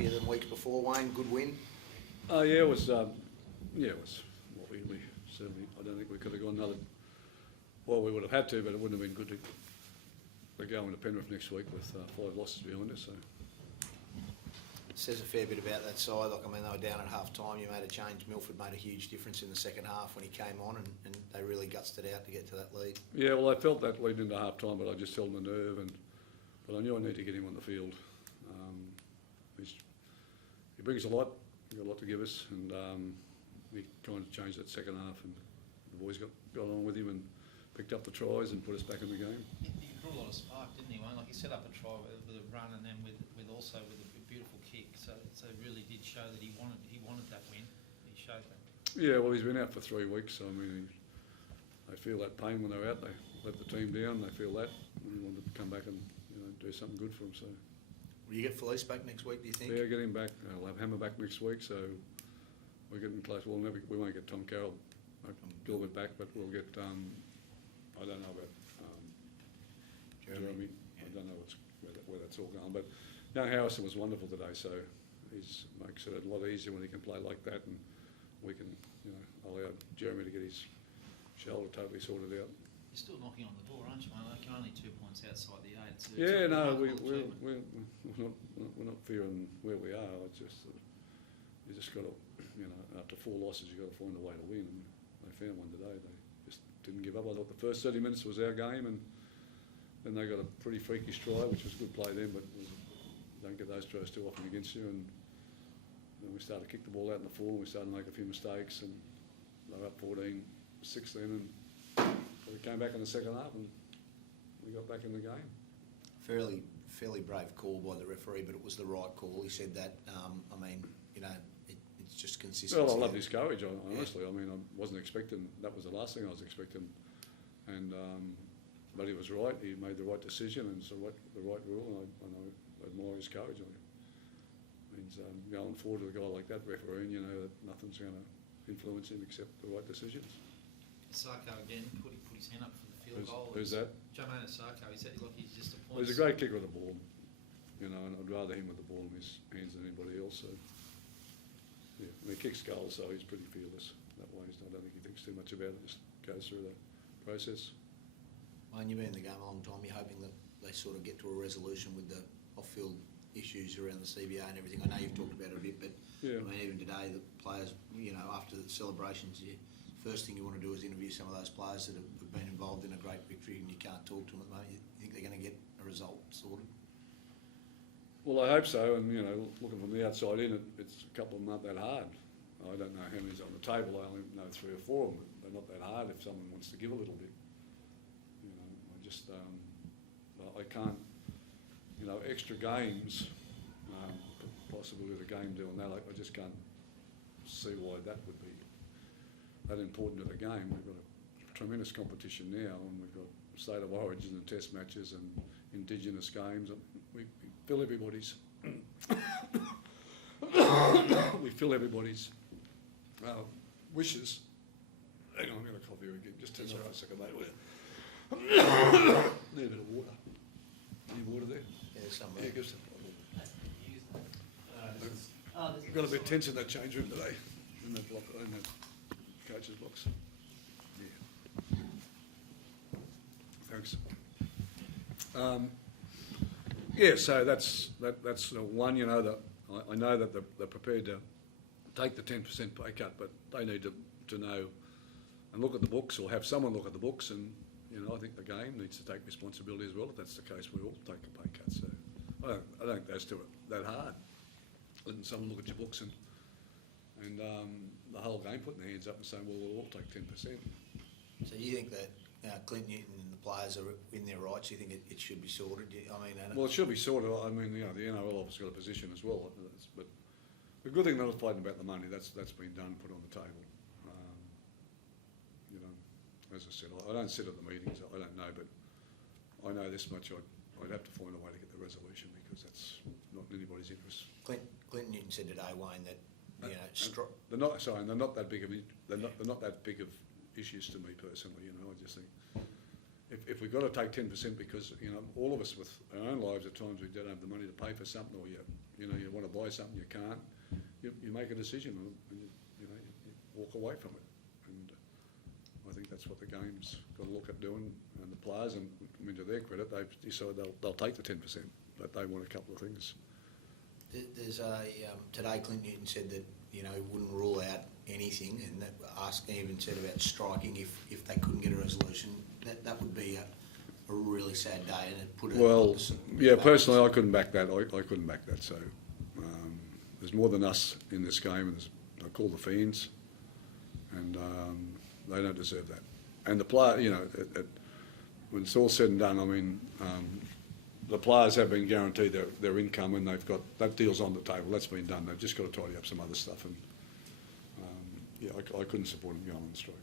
happier than weeks before, Wayne? Good win? Yeah, it was. It was what we certainly. I don't think we could have gone another. Well, we would have had to, but it wouldn't have been good to go into Penrith next week with 5 losses behind us. So. It says a fair bit about that side. Like, I mean, they were down at half time. You made a change. Milford made a huge difference in the second half when he came on, and they really gutsed it out to get to that lead. Yeah, well, I felt that leading into half time, but I just held my nerve, but I knew I needed to get him on the field. He brings a lot. He's got a lot to give us, and we kind of changed that second half, and the boys got on with him and picked up the tries and put us back in the game. He brought a lot of spark, didn't he, Wayne? Like, he set up a try with a run and then with a beautiful kick. So it really did show that he wanted that win. He showed that. Yeah, well, he's been out for 3 weeks, so I mean, they feel that pain when they're out. They let the team down. They feel that, and he wanted to come back and do something good for them. So. Will you get Felice back next week, do you think? Yeah, get him back. We'll have Hammer back next week, so we're getting close. Well, we won't get Tom Carroll, Gilbert back, but we'll get. I don't know about Jeremy. Yeah. I don't know where that's all going, but young Harrison was wonderful today, so he makes it a lot easier when he can play like that, and we can allow Jeremy to get his shoulder totally sorted out. You're still knocking on the door, aren't you, mate? Like, you're only 2 points outside the 8. So yeah, no, we're not fearing where we are. It's just you just got to, after 4 losses, you've got to find a way to win. And they found one today. They just didn't give up. I thought the first 30 minutes was our game, and then they got a pretty freakish try, which was a good play then, but don't get those tries too often against you. And then we started to kick the ball out in the full, and we started to make a few mistakes, and they were up 14-16, and we came back in the second half and we got back in the game. Fairly brave call by the referee, but it was the right call. He said that. It's just consistency. Well, I loved his courage, honestly. Yeah. I mean, I wasn't expecting, that was the last thing I was expecting. And but he was right. He made the right decision, and it's the right rule, and I admire his courage. It means going forward with a guy like that, refereeing, that nothing's going to influence him except the right decisions. Sarko again put his hand up for the field goal. Who's that? Jermaine Sarko. He said, look, he's just a point. Well, he's a great kicker of the ball, and I'd rather him with the ball in his hands than anybody else. So, yeah, he kicks goals, so he's pretty fearless that way. I don't think he thinks too much about it. Just goes through the process. Wayne, you've been in the game a long time. You're hoping that they sort of get to a resolution with the off-field issues around the CBA and everything. I know you've talked about it a bit, but yeah. I mean, even today, the players, after the celebrations, first thing you want to do is interview some of those players that have been involved in a great victory, and you can't talk to them at the moment. You think they're going to get a result sorted? Well, I hope so, and looking from the outside in, it's a couple of them aren't that hard. I don't know how many's on the table. I only know 3 or 4 of them. They're not that hard if someone wants to give a little bit. I just I can't. Extra games, possibly with a game doing that. I just can't see why that would be that important to the game. We've got a tremendous competition now, and we've got state of origin and test matches and Indigenous games. We fill everybody's wishes. Hang on, I'm going to cough here again. Just turn it off a second, mate. Need a bit of water. Any water there? Yeah, some. Yeah, give us I've got a bit tense in that change room today, in that block, in the coach's box. Yeah. Thanks. So that's one. That I know that they're prepared to take the 10% pay cut, but they need to know and look at the books, or have someone look at the books, and I think the game needs to take responsibility as well. If that's the case, we all take a pay cut. So I don't think those two are that hard. Letting someone look at your books and the whole game putting their hands up and saying, well, we'll all take 10%. So you think that Clint Newton and the players are in their rights? You think it should be sorted? Well, it should be sorted. I mean, the NRL obviously got a position as well, but the good thing they're not fighting about the money. That's been done, put on the table. As I said, I don't sit at the meetings. I don't know, but I know this much. I'd have to find a way to get the resolution, because that's not in anybody's interest. Clint Newton said today, Wayne, that they're not. Sorry, they're not that big of. They're not that big of issues to me personally. I just think if we've got to take 10%, because all of us with our own lives at times we don't have the money to pay for something, or you want to buy something you can't, you make a decision and you walk away from it. And I think that's what the game's got to look at doing, and the players, and I mean, to their credit, they've decided they'll take the 10%, but they want a couple of things. There's today Clint Newton said that, he wouldn't rule out anything, and that even said about striking if they couldn't get a resolution. That would be a really sad day, and it put it. Personally, I couldn't back that. I couldn't back that. So there's more than us in this game, and I call the fiends, and they don't deserve that. And the player, when it's all said and done, I mean, the players have been guaranteed their income, and they've got that deal's on the table. That's been done. They've just got to tidy up some other stuff, and I couldn't support them going on the strike.